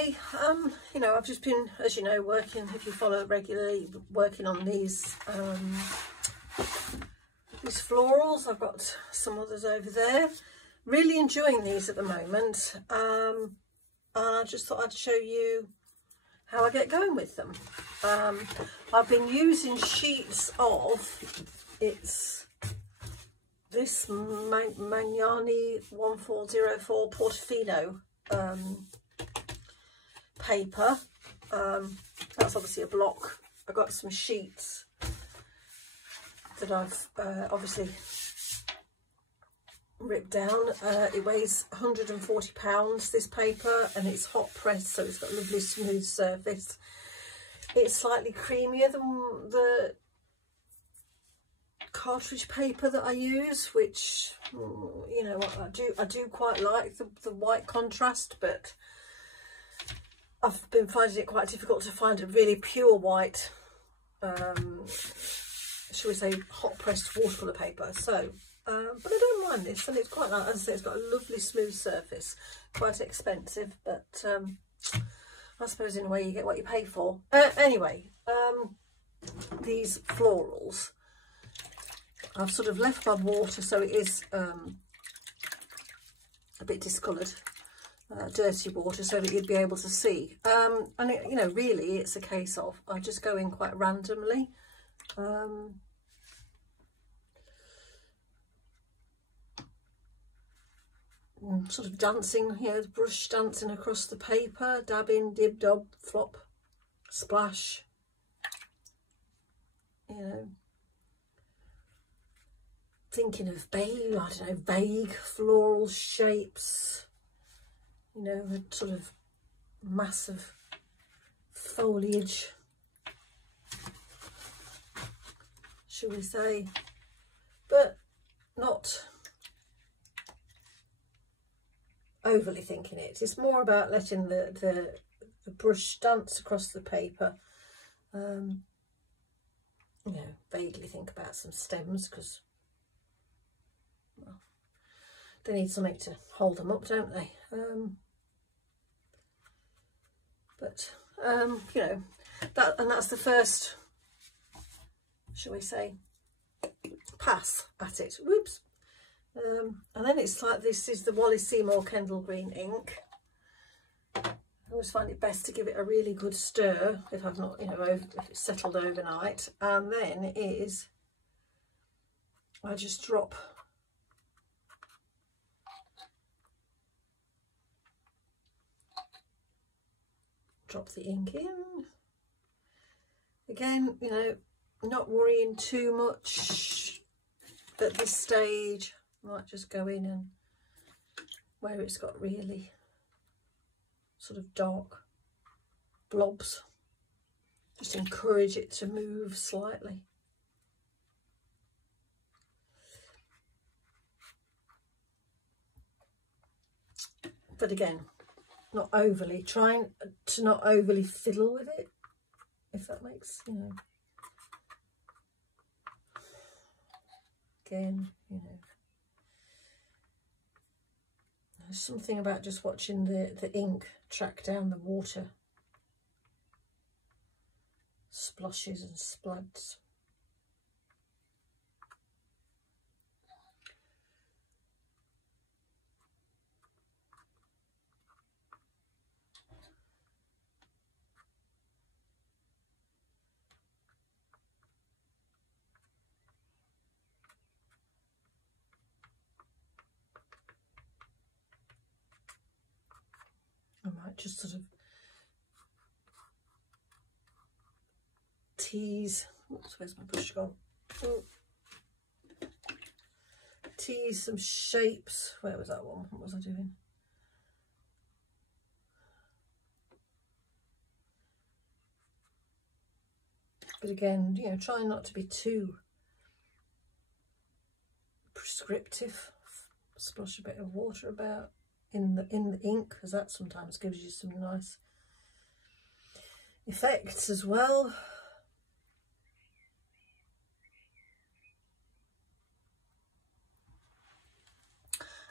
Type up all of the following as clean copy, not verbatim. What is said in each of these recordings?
anyway, you know, I've just been, as you know, working, if you follow regularly, working on these florals. I've got some others over there. Really enjoying these at the moment. And I just thought I'd show you how I get going with them. I've been using sheets of, it's this Magnani 1404 Portofino paper. That's obviously a block. I've got some sheets that I've obviously ripped down. It weighs 140 pounds, this paper, and it's hot pressed, so it's got a lovely smooth surface. It's slightly creamier than the cartridge paper that I use, which, you know, I do quite like the white contrast, but I've been finding it quite difficult to find a really pure white, shall we say, hot pressed watercolour paper. So but I don't mind this, and it's quite nice. As I say, it's got a lovely smooth surface. Quite expensive, but I suppose in a way you get what you pay for. Anyway, these florals, I've sort of left my water so it is a bit discoloured, dirty water, so that you'd be able to see. And it, you know, really it's a case of I just go in quite randomly. Sort of dancing, you know, brush dancing across the paper, dabbing, dib, dob, flop, splash, you know, thinking of vague floral shapes, you know, the sort of massive foliage, shall we say, but not overly thinking it. It's more about letting the brush dance across the paper. You know, vaguely think about some stems, because, well, they need something to hold them up, don't they? You know, that's the first, shall we say, pass at it. Whoops. And then it's like, this is the Wallace Seymour Kendall green ink. I always find it best to give it a really good stir if I've not, you know, if it's settled overnight. And then it is, I just drop the ink in. Again, you know, not worrying too much at this stage. Might just go in and where it's got really sort of dark blobs, just encourage it to move slightly. But again, not overly, trying to not overly fiddle with it, if that makes, you know, again, you know, there's something about just watching the ink track down the water splashes and sploods. I might just sort of tease, oops, where's my brush gone? Oh. Tease some shapes. Where was that one? What was I doing? But again, you know, try not to be too prescriptive. Splash a bit of water about in the ink, because that sometimes gives you some nice effects as well.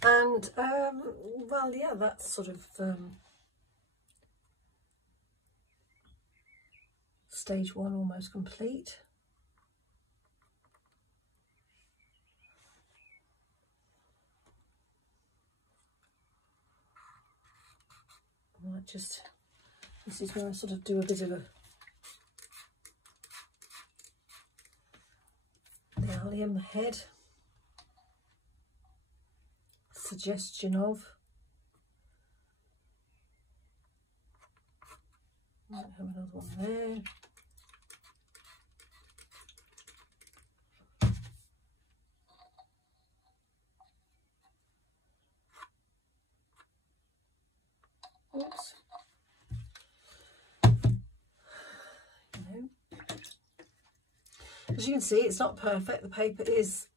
And well, yeah, that's sort of stage 1 almost complete. I might just, this is where I sort of do a bit of the allium head, suggestion of. Might have another one there. Oops. As you can see, it's not perfect. The paper is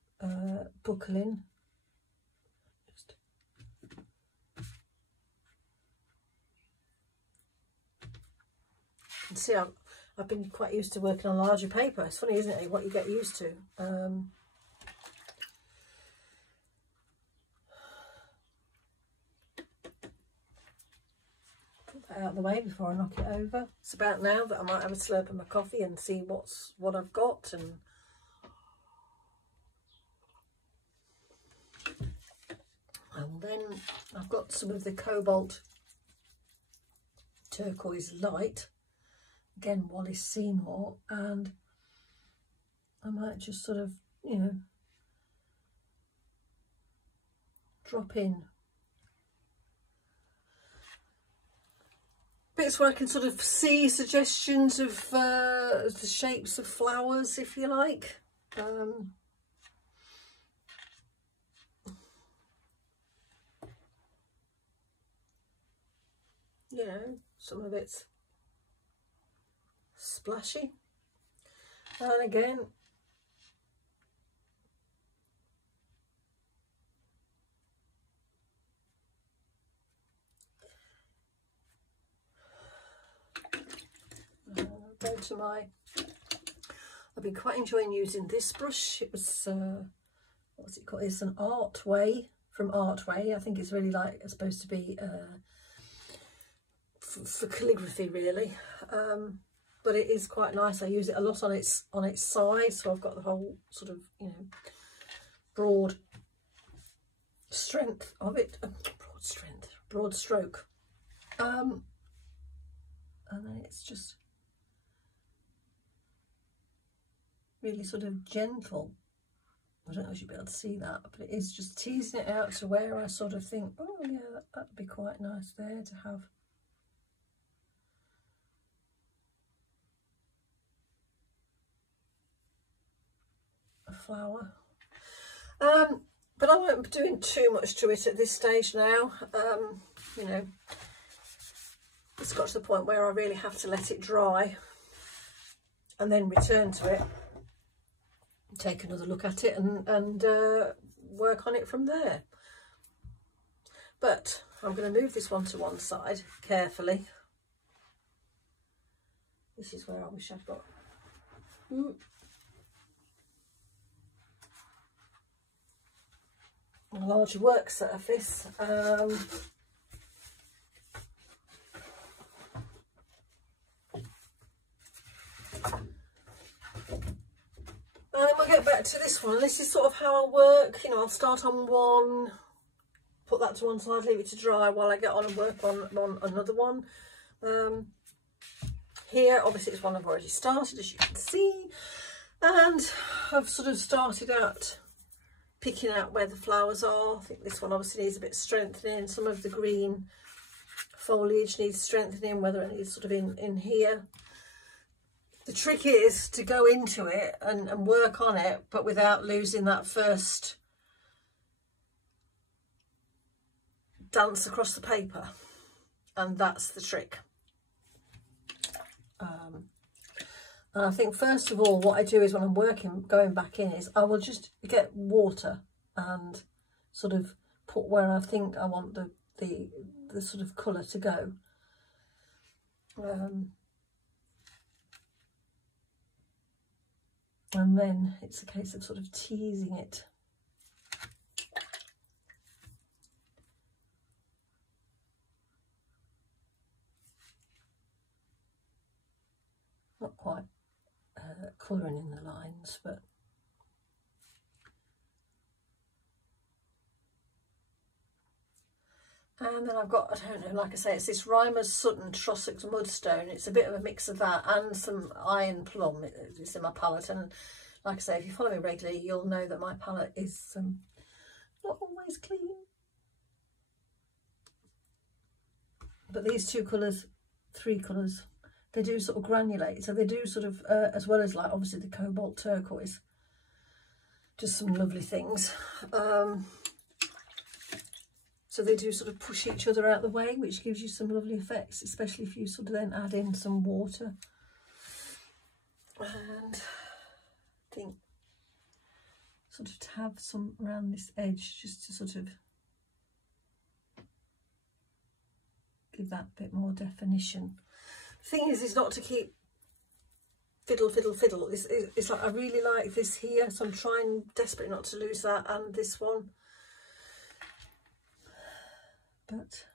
buckling. You can see I've been quite used to working on larger paper. It's funny, isn't it, what you get used to. Out of the way before I knock it over. It's about now that I might have a slurp of my coffee and see what I've got. And then I've got some of the Cobalt Turquoise Light, again Wallace Seymour, and I might just sort of, you know, drop in bits where I can sort of see suggestions of the shapes of flowers, if you like. You know, some of it's splashy, and again go to my, I've been quite enjoying using this brush. It was what's it called, it's an Artway, from Artway. I think it's really like, it's supposed to be for calligraphy really, but it is quite nice. I use it a lot on its side, so I've got the whole sort of, you know, broad strength of it, broad stroke, and then it's just really sort of gentle. I don't know if you'll be able to see that, but it is just teasing it out to where I sort of think, oh yeah, that'd be quite nice there to have. A flower. But I won't be doing too much to it at this stage now. You know, it's got to the point where I really have to let it dry and then return to it, take another look at it, and work on it from there. But I'm going to move this one to one side carefully. This is where I wish I'd got a larger work surface. And then we'll get back to this one. This is sort of how I work. You know, I'll start on one, put that to one side, leave it to dry while I get on and work on another one. Here, obviously, it's one I've already started, as you can see. And I've sort of started out picking out where the flowers are. I think this one obviously needs a bit of strengthening. Some of the green foliage needs strengthening, whether it needs sort of in here. The trick is to go into it and work on it, but without losing that first dance across the paper. And that's the trick. And I think first of all, what I do is when I'm working, going back in, is I will just get water and sort of put where I think I want the sort of colour to go. And then it's a case of sort of teasing it. not quite colouring in the lines, but and then I've got, I don't know, like I say, it's this Seymour Trossachs Mudstone. It's a bit of a mix of that and some Iron Plum. It's in my palette, and like I say, if you follow me regularly, you'll know that my palette is not always clean. But these two colours, three colours, they do sort of granulate. So they do sort of, as well as like obviously the Cobalt Turquoise, just some lovely things. So they do sort of push each other out the way, which gives you some lovely effects, especially if you sort of then add in some water. And I think sort of to have some around this edge, just to sort of give that bit more definition. The thing is not to keep fiddle. It's like I really like this here, so I'm trying desperately not to lose that, and this one. But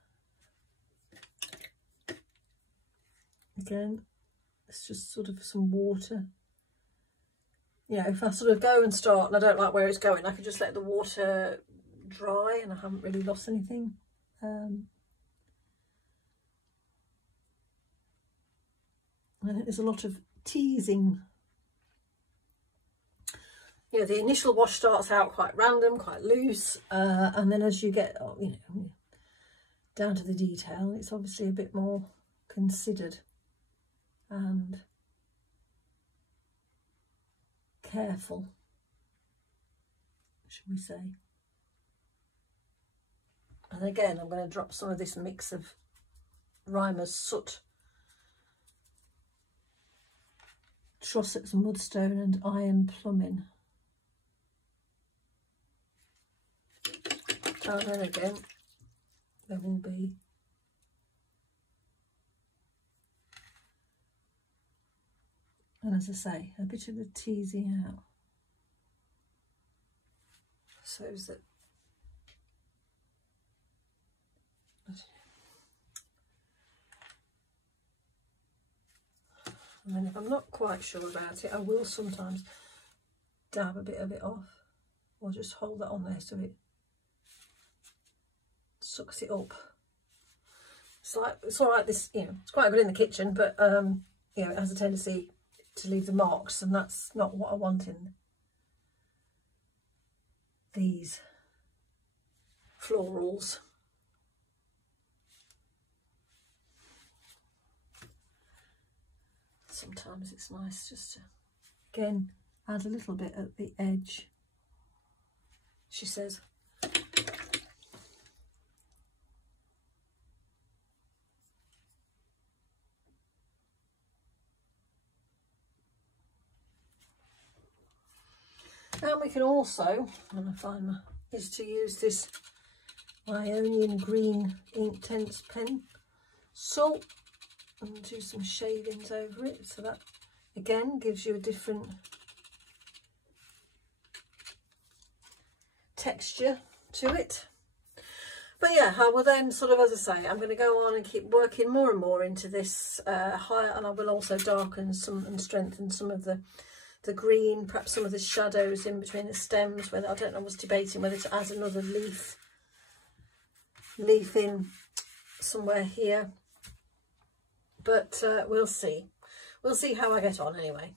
again, it's just sort of some water. You know, if I sort of go and start and I don't like where it's going, I can just let the water dry and I haven't really lost anything. I think there's a lot of teasing. You know, the initial wash starts out quite random, quite loose, and then as you get, you know, down to the detail, it's obviously a bit more considered and careful, should we say. And again, I'm going to drop some of this mix of Soot, Trossachs Mudstone and Iron Plum in. And then again, there will be and as I say, a bit of the teasing out, so that and then if I'm not quite sure about it, I will sometimes dab a bit of it off, or just hold that on there so it sucks it up. It's like, it's all right, this, you know, it's quite good in the kitchen, but you know, it has a tendency to leave the marks, and that's not what I want in these florals. Sometimes it's nice just to, again, add a little bit at the edge, she says. And we can also, when I find my, is to use this Ionian Green Inktense pen, salt, and do some shavings over it, so that again gives you a different texture to it. But yeah, I will then sort of, as I say, I'm going to go on and keep working more and more into this higher, and I will also darken some and strengthen some of the green, perhaps some of the shadows in between the stems, whether, I don't know, I was debating whether to add another leaf in somewhere here, but we'll see how I get on anyway.